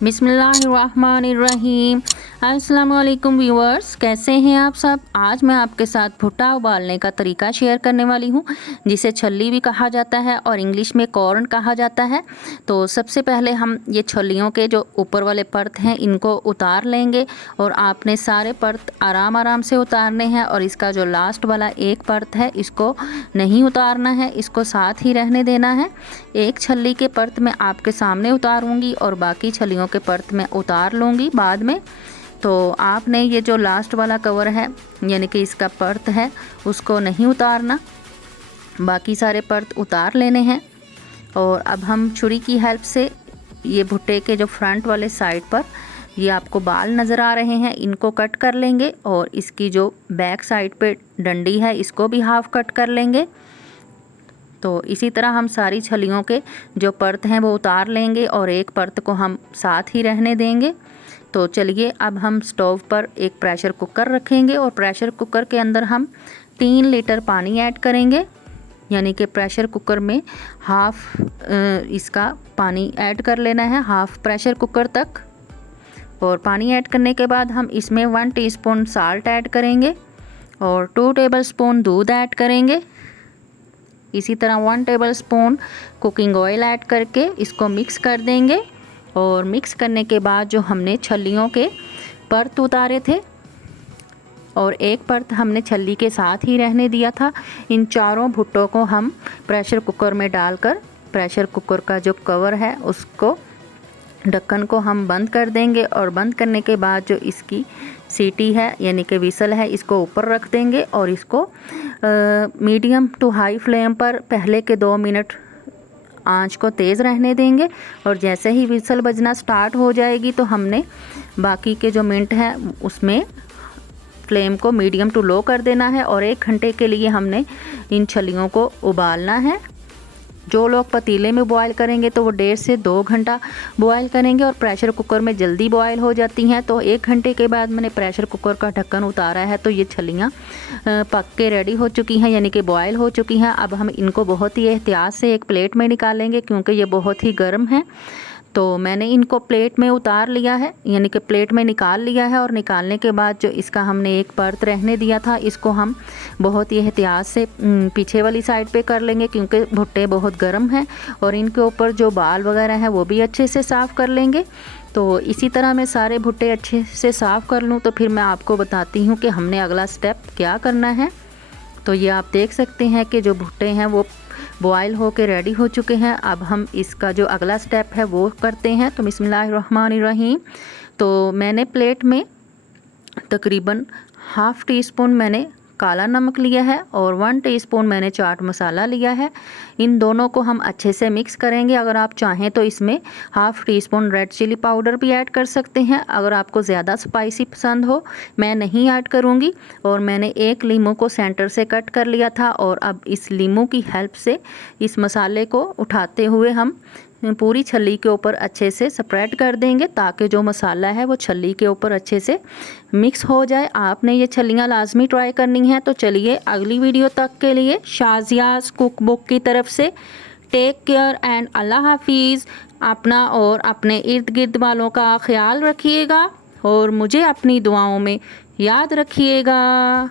बिस्मिल्लाहिर्रहमानिर्रहीम। अस्सलाम वालेकुम व्यूअर्स, कैसे हैं आप सब। आज मैं आपके साथ भुट्टा उबालने का तरीका शेयर करने वाली हूं, जिसे छल्ली भी कहा जाता है और इंग्लिश में कॉर्न कहा जाता है। तो सबसे पहले हम ये छल्लियों के जो ऊपर वाले परत हैं इनको उतार लेंगे और आपने सारे परत आराम आराम से उतारने हैं। और इसका जो लास्ट वाला एक परत है इसको नहीं उतारना है, इसको साथ ही रहने देना है। एक छल्ली के परत मैं आपके सामने उतारूंगी और बाकी छल्लियों के परत मैं उतार लूँगी बाद में। तो आपने ये जो लास्ट वाला कवर है यानी कि इसका परत है उसको नहीं उतारना, बाकी सारे परत उतार लेने हैं। और अब हम छुरी की हेल्प से ये भुट्टे के जो फ्रंट वाले साइड पर ये आपको बाल नज़र आ रहे हैं इनको कट कर लेंगे और इसकी जो बैक साइड पे डंडी है इसको भी हाफ कट कर लेंगे। तो इसी तरह हम सारी छलियों के जो परत हैं वो उतार लेंगे और एक परत को हम साथ ही रहने देंगे। तो चलिए अब हम स्टोव पर एक प्रेशर कुकर रखेंगे और प्रेशर कुकर के अंदर हम 3 लीटर पानी ऐड करेंगे, यानी कि प्रेशर कुकर में हाफ इसका पानी ऐड कर लेना है, हाफ प्रेशर कुकर तक। और पानी ऐड करने के बाद हम इसमें 1 टीस्पून साल्ट ऐड करेंगे और 2 टेबलस्पून दूध ऐड करेंगे। इसी तरह 1 टेबलस्पून कुकिंग ऑयल ऐड करके इसको मिक्स कर देंगे। और मिक्स करने के बाद जो हमने छल्लियों के परत उतारे थे और एक परत हमने छल्ली के साथ ही रहने दिया था, इन चारों भुट्टों को हम प्रेशर कुकर में डालकर प्रेशर कुकर का जो कवर है उसको ढक्कन को हम बंद कर देंगे। और बंद करने के बाद जो इसकी सीटी है यानी कि विसल है इसको ऊपर रख देंगे और इसको मीडियम टू हाई फ्लेम पर पहले के 2 मिनट आंच को तेज़ रहने देंगे। और जैसे ही विसल बजना स्टार्ट हो जाएगी तो हमने बाकी के जो मिनट हैं उसमें फ्लेम को मीडियम टू लो कर देना है और 1 घंटे के लिए हमने इन छलियों को उबालना है। जो लोग पतीले में बॉयल करेंगे तो वो 1.5 से 2 घंटा बॉयल करेंगे और प्रेशर कुकर में जल्दी बॉयल हो जाती हैं। तो 1 घंटे के बाद मैंने प्रेशर कुकर का ढक्कन उतारा है तो ये छलियाँ पक के रेडी हो चुकी हैं, यानी कि बॉयल हो चुकी हैं। अब हम इनको बहुत ही एहतियात से एक प्लेट में निकालेंगे क्योंकि ये बहुत ही गर्म है। तो मैंने इनको प्लेट में उतार लिया है, यानी कि प्लेट में निकाल लिया है। और निकालने के बाद जो इसका हमने एक परत रहने दिया था इसको हम बहुत ही एहतियात से पीछे वाली साइड पे कर लेंगे क्योंकि भुट्टे बहुत गर्म हैं। और इनके ऊपर जो बाल वगैरह हैं वो भी अच्छे से साफ़ कर लेंगे। तो इसी तरह मैं सारे भुट्टे अच्छे से साफ़ कर लूँ तो फिर मैं आपको बताती हूँ कि हमने अगला स्टेप क्या करना है। तो ये आप देख सकते हैं कि जो भुट्टे हैं वो बॉयल हो के रेडी हो चुके हैं। अब हम इसका जो अगला स्टेप है वो करते हैं। तो बिस्मिल्लाहिर्रहमानिर्रहीम। तो मैंने प्लेट में तकरीबन हाफ़ टी स्पून मैंने काला नमक लिया है और 1 टीस्पून मैंने चाट मसाला लिया है। इन दोनों को हम अच्छे से मिक्स करेंगे। अगर आप चाहें तो इसमें half teaspoon red chilli powder भी ऐड कर सकते हैं अगर आपको ज़्यादा स्पाइसी पसंद हो। मैं नहीं ऐड करूँगी। और मैंने एक लीमू को सेंटर से कट कर लिया था और अब इस लीमू की हेल्प से इस मसाले को उठाते हुए हम पूरी छल्ली के ऊपर अच्छे से स्प्रेड कर देंगे ताकि जो मसाला है वो छल्ली के ऊपर अच्छे से मिक्स हो जाए। आपने ये छल्लियाँ लाजमी ट्राई करनी हैं। तो चलिए अगली वीडियो तक के लिए शाज़ियाज़ कुक बुक की तरफ से टेक केयर एंड अल्लाह हाफिज़। अपना और अपने इर्द गिर्द वालों का ख्याल रखिएगा और मुझे अपनी दुआओं में याद रखिएगा।